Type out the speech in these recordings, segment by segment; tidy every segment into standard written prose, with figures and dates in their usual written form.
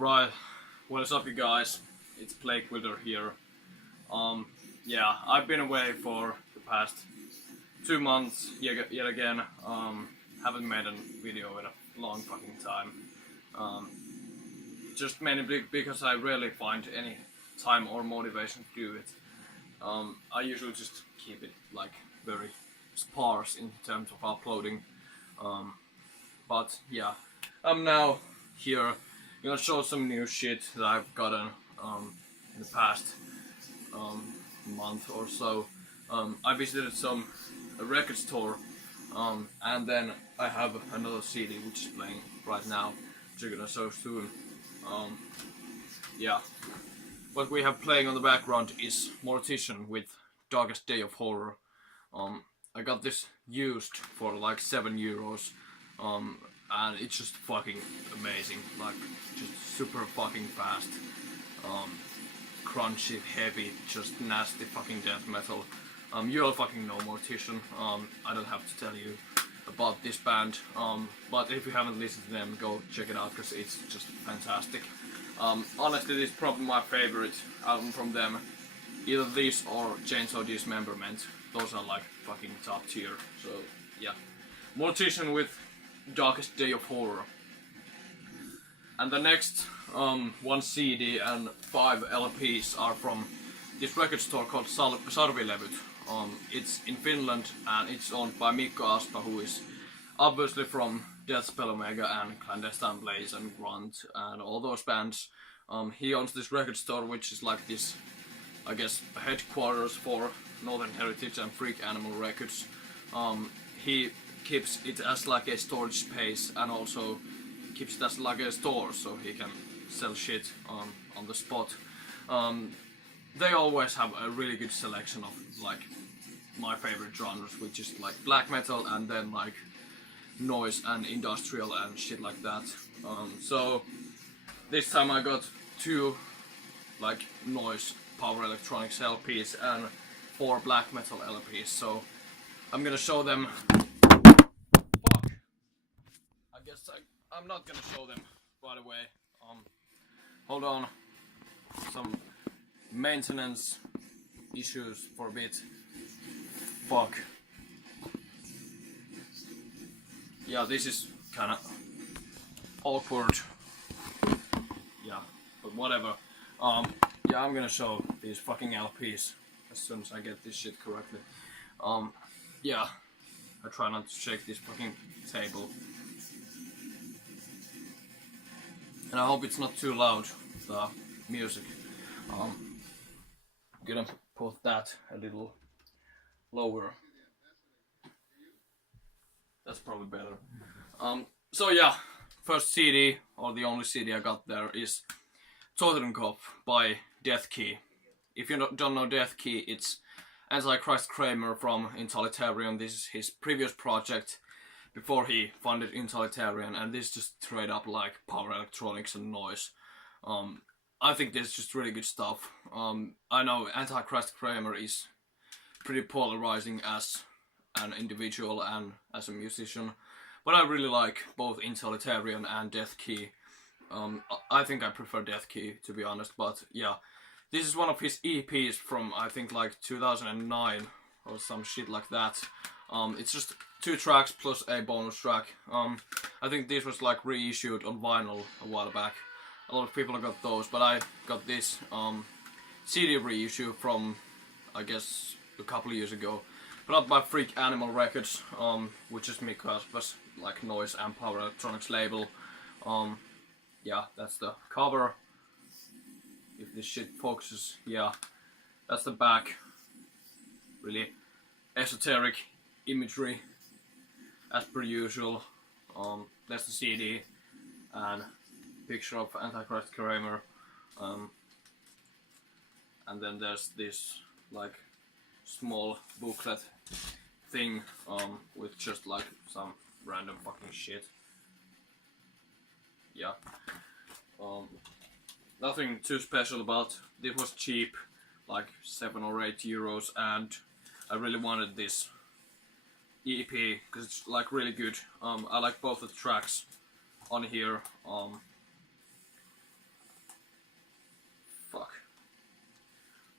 Alright, what is up you guys? It's Blake Wilder here. Yeah, I've been away for the past 2 months yet again. Haven't made a video in a long fucking time. Just mainly because I rarely find any time or motivation to do it. I usually just keep it like very sparse in terms of uploading. But yeah, I'm now here gonna show some new shit that I've gotten in the past month or so. I visited a record store, and then I have another CD which is playing right now, which I'm gonna show soon. Yeah, what we have playing on the background is Mortician with Darkest Day of Horror. I got this used for like €7. And it's just fucking amazing, like just super fucking fast, crunchy, heavy, just nasty fucking death metal. You all fucking know Mortician. I don't have to tell you about this band, but if you haven't listened to them, go check it out because it's just fantastic. Honestly, this is probably my favorite album from them. Either this or Chainsaw Dismemberment. Those are like fucking top tier. So yeah, Mortician with Darkest Day of Horror. And the next 1 CD and 5 LPs are from this record store called Sarvilevyt. It's in Finland and it's owned by Mikko Aspa, who is obviously from Deathspell Omega and Clandestine Blaze and Grunt and all those bands. He owns this record store which is like this, I guess, headquarters for Northern Heritage and Freak Animal Records. He keeps it as like a storage space and also keeps it as like a store so he can sell shit on the spot. They always have a really good selection of like my favorite genres, which is like black metal and then like noise and industrial and shit like that. So this time I got 2 like noise power electronics LPs and 4 black metal LPs, so I'm gonna show them. I guess I'm not gonna show them right away. Hold on. Some maintenance issues for a bit. Fuck. Yeah, this is kinda awkward. Yeah, but whatever. Yeah, I'm gonna show these fucking LPs as soon as I get this shit correctly. Yeah, I try not to shake this fucking table. And I hope it's not too loud, the music. I'm gonna put that a little lower. That's probably better. So yeah, first CD, or the only CD I got there, is Totenkopf by Death Key. If you don't know Death Key, it's Antichrist Kramer from Intolitarian. This is his previous project before he founded Intolitarian, and this is just straight up like power electronics and noise. I think this is just really good stuff. I know Antichrist Kramer is pretty polarizing as an individual and as a musician, but I really like both Intolitarian and Death Key. I think I prefer Death Key, to be honest, but yeah. This is one of his EPs from, I think, like 2009 or some shit like that. It's just 2 tracks plus a bonus track. I think this was like reissued on vinyl a while back. A lot of people got those, but I got this CD reissue from, I guess, a couple of years ago. Put out by Freak Animal Records, which is Mikko Aspa's like noise and power electronics label. Yeah, that's the cover. If this shit focuses, yeah, that's the back. Really esoteric imagery, as per usual. That's the CD and picture of Antichrist Kramer. And then there's this like small booklet thing with just like some random fucking shit. Yeah. Nothing too special about. This was cheap, like 7 or 8 euros, and I really wanted this EP because it's like really good. I like both the tracks on here.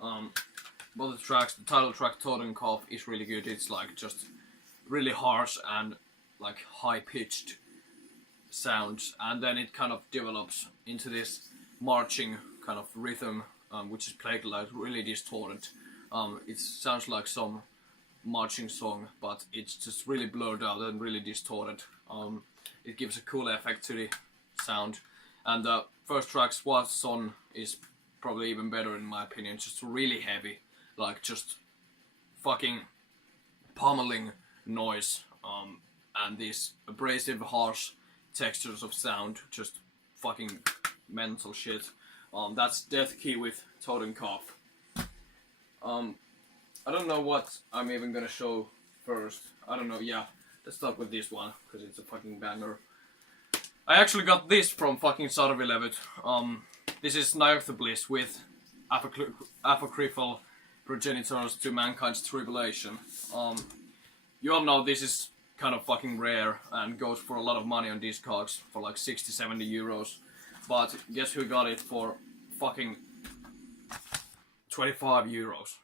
Both the tracks, the title track Totenkopf is really good. It's like just really harsh and like high pitched sounds, and then it kind of develops into this marching kind of rhythm, which is played like really distorted. It sounds like some marching song, but it's just really blurred out and really distorted. It gives a cool effect to the sound, and the first track What's On is probably even better in my opinion. Just really heavy, like just fucking pummeling noise, and these abrasive, harsh textures of sound, just fucking mental shit. That's Death Key with Totenkopf. I don't know what I'm even gonna show first. I don't know, yeah. Let's start with this one, because it's a fucking banger. I actually got this from fucking Sarvilevyt. This is Nyoctha Bliss with apocryphal progenitors to mankind's tribulation. You all know this is kind of fucking rare and goes for a lot of money on Discogs, for like 60-70 euros. But guess who got it for fucking 25 euros?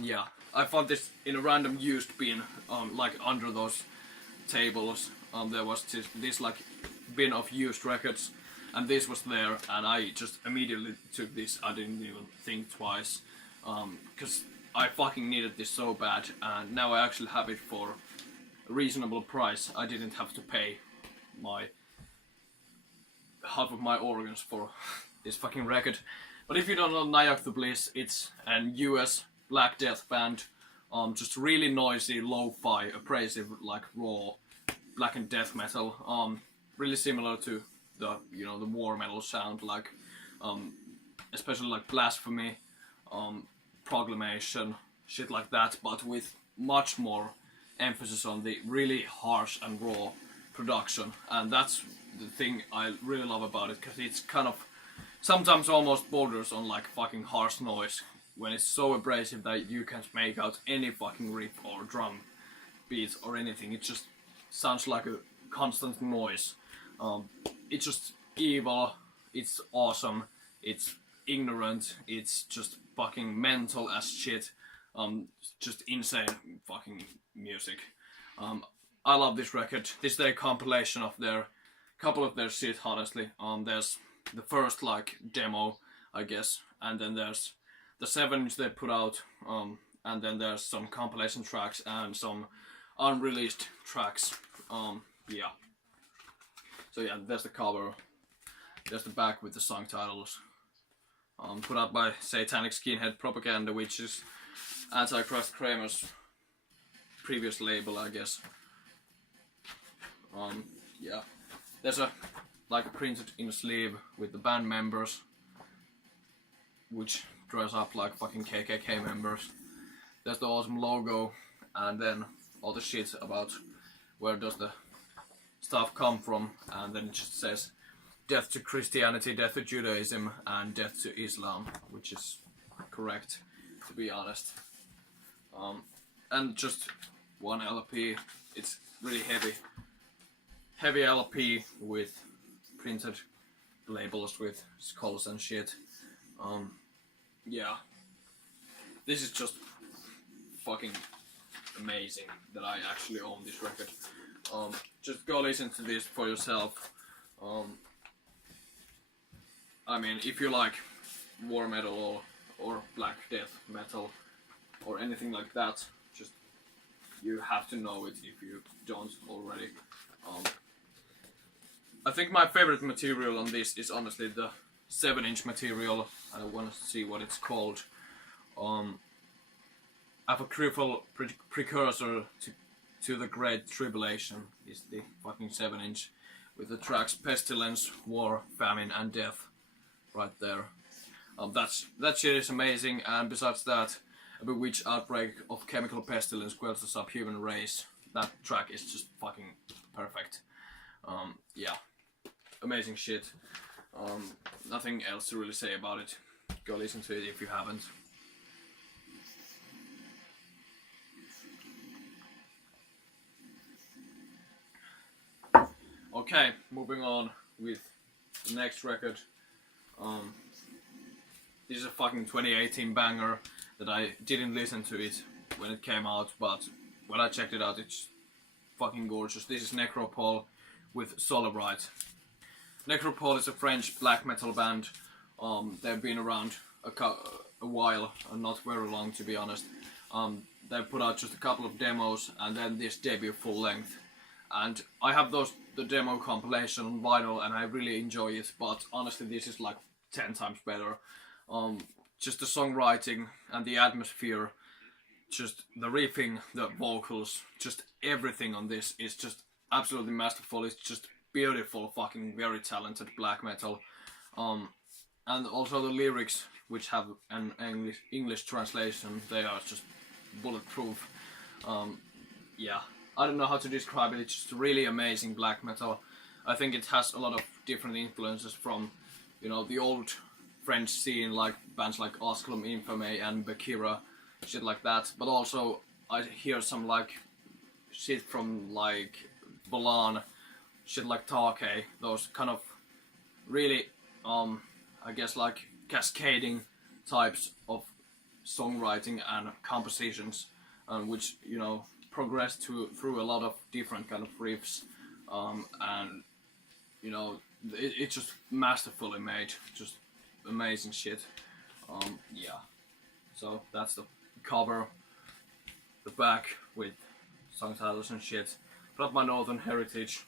Yeah, I found this in a random used bin, like under those tables. There was this like bin of used records, and this was there, and I just immediately took this. I didn't even think twice, because I fucking needed this so bad, and now I actually have it for a reasonable price. I didn't have to pay my half of my organs for this fucking record. But if you don't know Nyoctha Bliss, it's an US Black Death band, just really noisy, lo-fi, abrasive, like raw black and death metal, really similar to the, you know, the war metal sound, like, especially like Blasphemy, Proclamation, shit like that, but with much more emphasis on the really harsh and raw production, and that's the thing I really love about it, because it's kind of sometimes almost borders on like fucking harsh noise, when it's so abrasive that you can't make out any fucking riff or drum beats or anything. It just sounds like a constant noise. It's just evil, it's awesome, it's ignorant, it's just fucking mental as shit. Just insane fucking music. I love this record. This is a compilation of their couple of their shit, honestly. There's the first like demo, I guess, and then there's the 7-inch they put out, and then there's some compilation tracks and some unreleased tracks. Yeah. So yeah, there's the cover. There's the back with the song titles. Put out by Satanic Skinhead Propaganda, which is Antichrist Kramer's previous label, I guess. Yeah. There's a like printed in sleeve with the band members, which dress up like fucking KKK members. There's the awesome logo, and then all the shit about where does the stuff come from, and then it just says death to Christianity, death to Judaism, and death to Islam, which is correct, to be honest. And just one LP. It's really heavy LP with printed labels with skulls and shit. Yeah, this is just fucking amazing that I actually own this record. Just go listen to this for yourself. I mean, if you like war metal or black death metal or anything like that, just you have to know it if you don't already. I think my favorite material on this is honestly the 7-inch material. I want to see what it's called. Apocryphal precursor to the Great Tribulation is the fucking 7-inch with the tracks Pestilence, War, Famine, and Death right there. That shit is amazing, and besides that, a bewitched outbreak of chemical pestilence quells the subhuman race. That track is just fucking perfect. Yeah, amazing shit. Nothing else to really say about it. Go listen to it if you haven't. Okay, moving on with the next record. this is a fucking 2018 banger that I didn't listen to it when it came out, but when I checked it out, it's fucking gorgeous. This is Necropole with Sarvilevyt. Necropole is a French black metal band. They've been around a while, and not very long to be honest. They put out just a couple of demos and then this debut full length. And I have the demo compilation on vinyl and I really enjoy it, but honestly this is like 10 times better. Just the songwriting and the atmosphere, just the riffing, the vocals, just everything on this is just absolutely masterful. It's just beautiful, fucking very talented black metal. And also the lyrics, which have an English translation, they are just bulletproof. Yeah, I don't know how to describe it. It's just really amazing black metal. I think it has a lot of different influences from, you know, the old French scene, like bands like Asylum Infame and Bakira, shit like that. But also I hear some like shit from like Balan, shit like Take, those kind of really I guess like cascading types of songwriting and compositions, which, you know, progress through a lot of different kind of riffs, and you know, it's just masterfully made, just amazing shit. Yeah, so that's the cover, the back with song titles and shit. Not my Northern Heritage.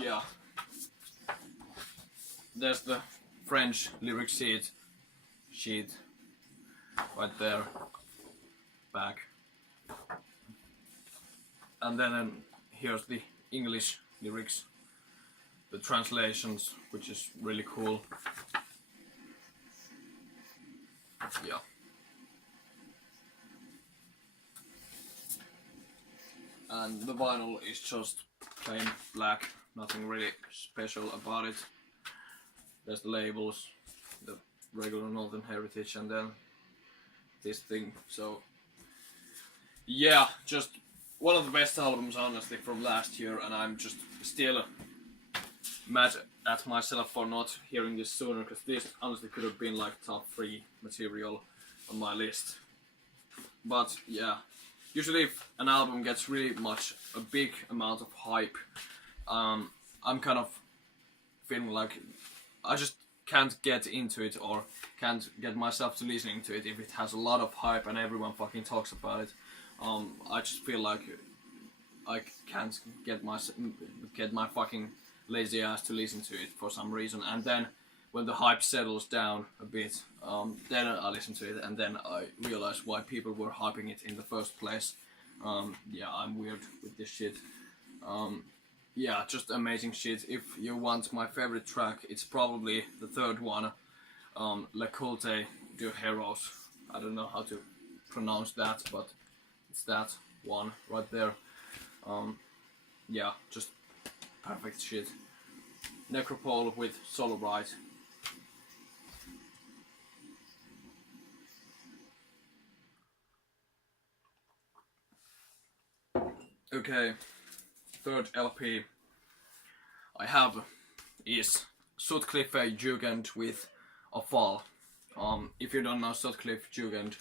Yeah, there's the French lyric sheet right there, back, and then here's the English lyrics, the translations, which is really cool. Yeah. And the vinyl is just plain black, nothing really special about it. There's the labels, the regular Northern Heritage, and then this thing. So yeah, just one of the best albums honestly from last year, and I'm just still mad at myself for not hearing this sooner, because this honestly could have been like top 3 material on my list. But yeah, usually if an album gets really much, a big amount of hype, I'm kind of feeling like I just can't get into it, or can't get myself to listening to it if it has a lot of hype and everyone fucking talks about it. I just feel like I can't get my fucking lazy ass to listen to it for some reason, and then when the hype settles down a bit, then I listen to it and then I realize why people were hyping it in the first place. Yeah, I'm weird with this shit. Yeah, just amazing shit. If you want my favorite track, it's probably the third one, Le Culte du Heroes. I don't know how to pronounce that, but it's that one right there. Yeah, just perfect shit. Necropole with Sarvilevyt. Okay, third LP I have is Sutcliffe Jugend with A Fall. If you don't know Sutcliffe Jugend,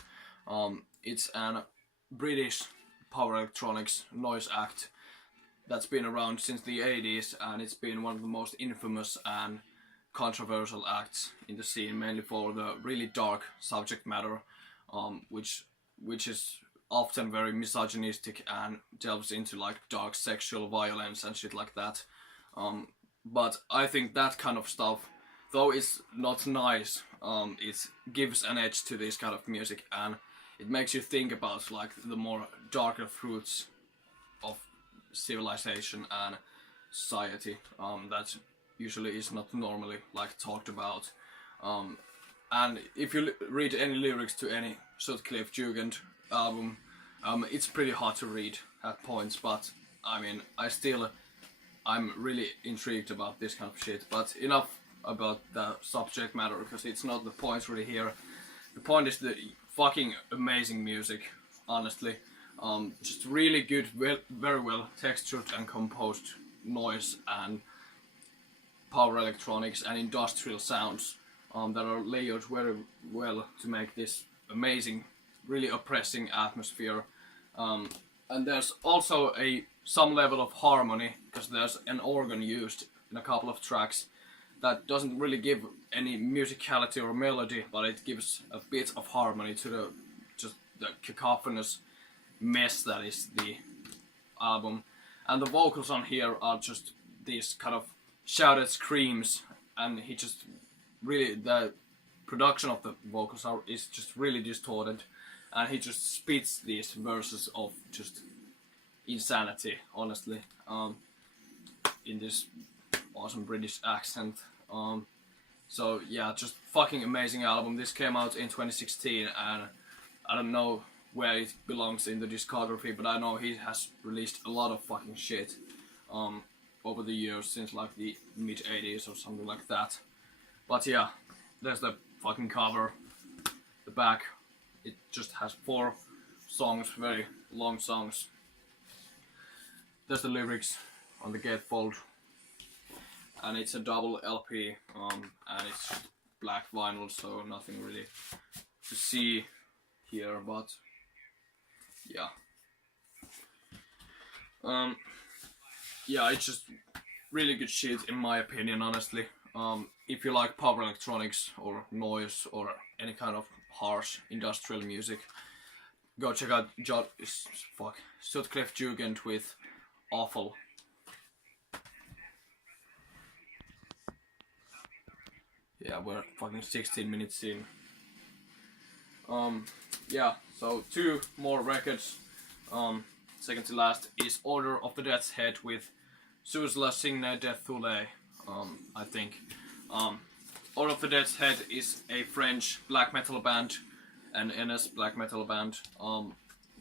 it's an British power electronics noise act that's been around since the 80s, and it's been one of the most infamous and controversial acts in the scene, mainly for the really dark subject matter, which is often very misogynistic and delves into like dark sexual violence and shit like that. But I think that kind of stuff, though it's not nice, it gives an edge to this kind of music, and it makes you think about like the more darker fruits of civilization and society that usually is not normally like talked about. And if you read any lyrics to any Sutcliffe Jugend album, it's pretty hard to read at points, but I mean, I'm really intrigued about this kind of shit. But enough about the subject matter, because it's not the point really here. The point is the fucking amazing music, honestly. Just really good, very well textured and composed noise, and power electronics and industrial sounds that are layered very well to make this amazing, really oppressing atmosphere. And there's also some level of harmony, because there's an organ used in a couple of tracks that doesn't really give any musicality or melody, but it gives a bit of harmony to the cacophonous mess that is the album. And the vocals on here are just these kind of shouted screams, and he just really, the production of the vocals is just really distorted, and he just spits these verses of just insanity, honestly, in this awesome British accent. So yeah, just fucking amazing album. This came out in 2016, and I don't know where it belongs in the discography, but I know he has released a lot of fucking shit over the years, since like the mid 80s or something like that. But yeah, there's the fucking cover. The back, it just has 4 songs, very long songs. There's the lyrics on the gatefold, and it's a double LP, and it's just black vinyl, so nothing really to see here, but yeah. Yeah, it's just really good shit in my opinion, honestly. If you like power electronics or noise or any kind of harsh industrial music, go check out Totenkopf Jugend with Awful. Yeah, we're fucking 16 minutes in. Yeah, so 2 more records. Second to last is Order of the Death's Head with Susla Signe Death Thule, I think. Order of the Death's Head is a French black metal band, an NS black metal band.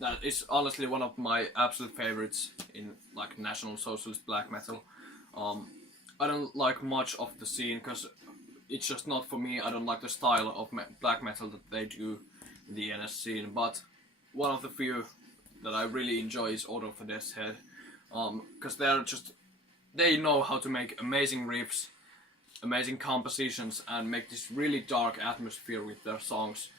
That is honestly one of my absolute favorites in like National Socialist black metal. I don't like much of the scene because it's just not for me. I don't like the style of black metal that they do in the NS scene, but one of the few that I really enjoy is Order of the Death's Head, because they know how to make amazing riffs, amazing compositions, and make this really dark atmosphere with their songs.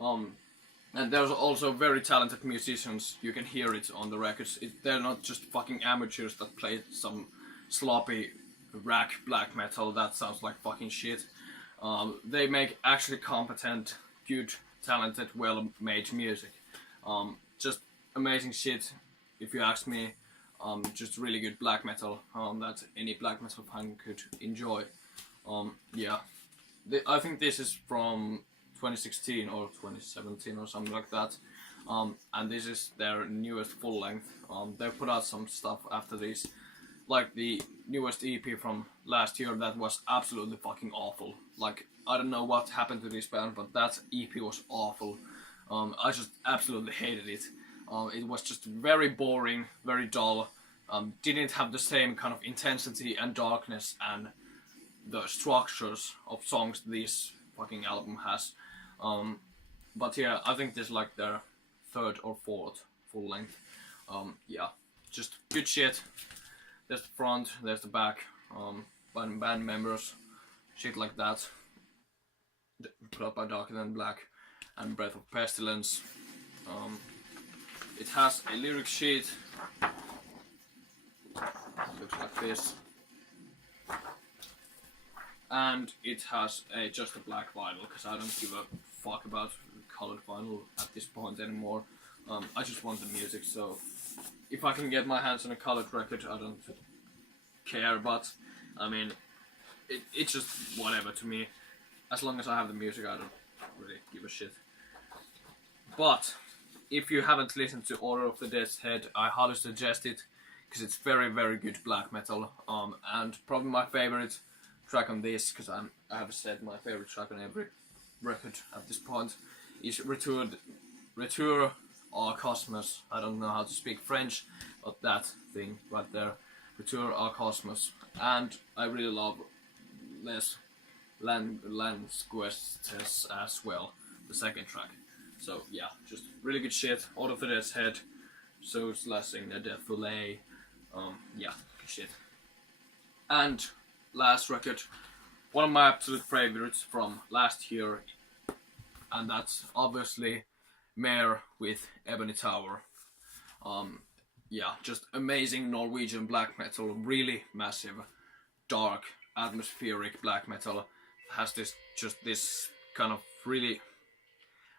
And there's also very talented musicians. You can hear it on the records. They're not just fucking amateurs that play some sloppy rack black metal that sounds like fucking shit. They make actually competent, good, talented, well-made music. Just amazing shit, if you ask me. Just really good black metal that any black metal fan could enjoy. Yeah, I think this is from 2016 or 2017 or something like that. And this is their newest full length. They put out some stuff after this, like the newest EP from last year that was absolutely fucking awful. Like, I don't know what happened to this band, but that EP was awful. I just absolutely hated it. It was just very boring, very dull. Didn't have the same kind of intensity and darkness and the structures of songs this fucking album has. But yeah, I think this is like their 3rd or 4th full length. Yeah, just good shit. There's the front, there's the back, band members, shit like that. Put out by Darker Than Black and Breath of Pestilence. It has a lyric sheet. Looks like this. And it has just a black vinyl, because I don't give a fuck about colored vinyl at this point anymore. I just want the music, so if I can get my hands on a colored record, I don't care, but I mean, it's just whatever to me. As long as I have the music, I don't really give a shit. But if you haven't listened to Order of the Death's Head, I highly suggest it, because it's very, very good black metal. And probably my favorite track on this, because I have said my favorite track on every record at this point, is Retour au Cosmos. I don't know how to speak French, but that thing right there, Retour au Cosmos. And I really love Les Landsquestes as well, the second track. So yeah, just really good shit. Order of the Death's Head, So Slashing the Death Fillet. Yeah, good shit. And last record, one of my absolute favorites from last year, and that's obviously Mare with Ebony Tower. Yeah, just amazing Norwegian black metal, really massive, dark, atmospheric black metal. Has this kind of really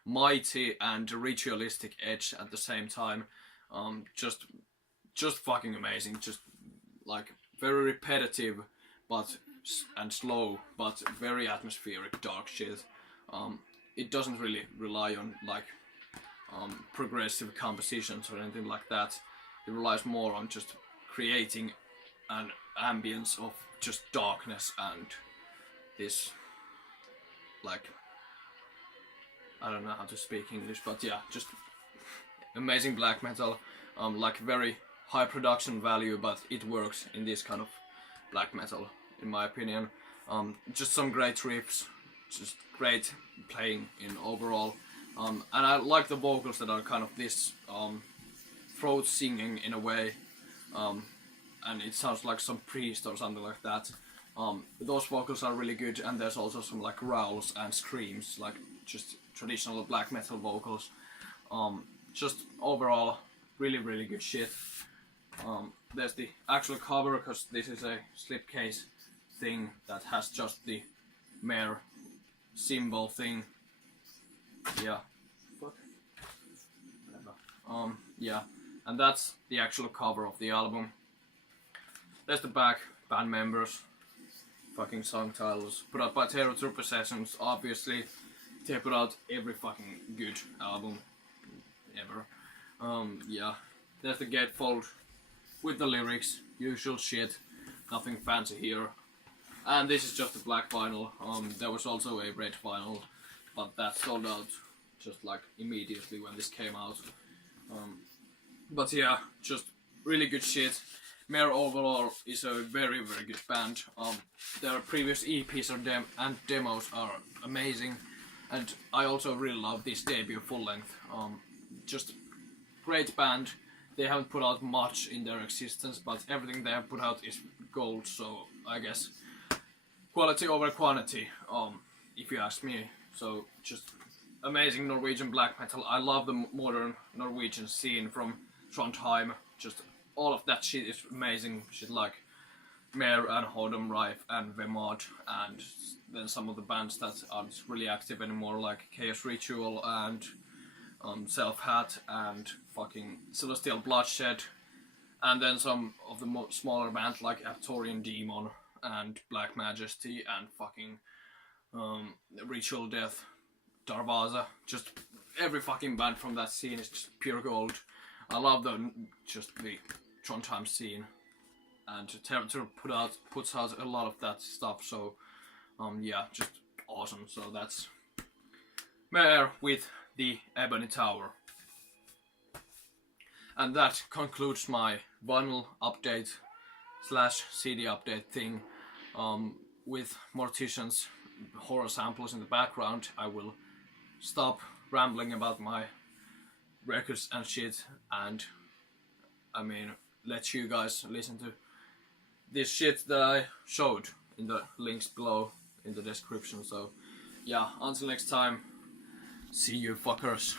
mighty and ritualistic edge at the same time. Just fucking amazing. Just like very repetitive, and slow, but very atmospheric, dark shit. It doesn't really rely on like progressive compositions or anything like that. It relies more on just creating an ambience of just darkness and this, like, I don't know how to speak English, but yeah, just amazing black metal. Like very high production value, but it works in this kind of black metal, in my opinion. Just some great riffs, just great playing in overall. And I like the vocals that are kind of this throat singing in a way, and it sounds like some priest or something like that. Those vocals are really good, and there's also some like growls and screams, like just traditional black metal vocals. Just overall, really good shit. There's the actual cover, because this is a slipcase thing that has just the Mare symbol thing. Yeah. Fuck. Yeah, and that's the actual cover of the album. There's the back, band members, fucking song titles, put out by Terror Trooper Sessions, obviously. They put out every fucking good album ever. Yeah. There's the gatefold with the lyrics, usual shit, nothing fancy here. And this is just a black vinyl. There was also a red vinyl, but that sold out just like immediately when this came out. But yeah, just really good shit. Mare overall is a very good band. Their previous EPs and demos are amazing, and I also really love this debut full length. Just great band. They haven't put out much in their existence, but everything they have put out is gold, so I guess quality over quantity, if you ask me. So just amazing Norwegian black metal. I love the modern Norwegian scene from Trondheim. Just all of that shit is amazing. Shit like Mare and Hodom Rife and Vemod, and then some of the bands that aren't really active anymore, like Chaos Ritual and Self-Hat and fucking Celestial Bloodshed, and then some of the smaller bands like Arcturian Demon and Black Majesty and fucking Ritual Death, Darvaza. Just every fucking band from that scene is just pure gold. I love the Trondheim scene, and Terror puts out a lot of that stuff, so yeah, just awesome. So that's Mare with the Ebony Tower. And that concludes my vinyl update / CD update thing. With Mortician's horror samples in the background, I will stop rambling about my records and shit, and I mean, let you guys listen to this shit that I showed in the links below in the description. So yeah, until next time, see you fuckers.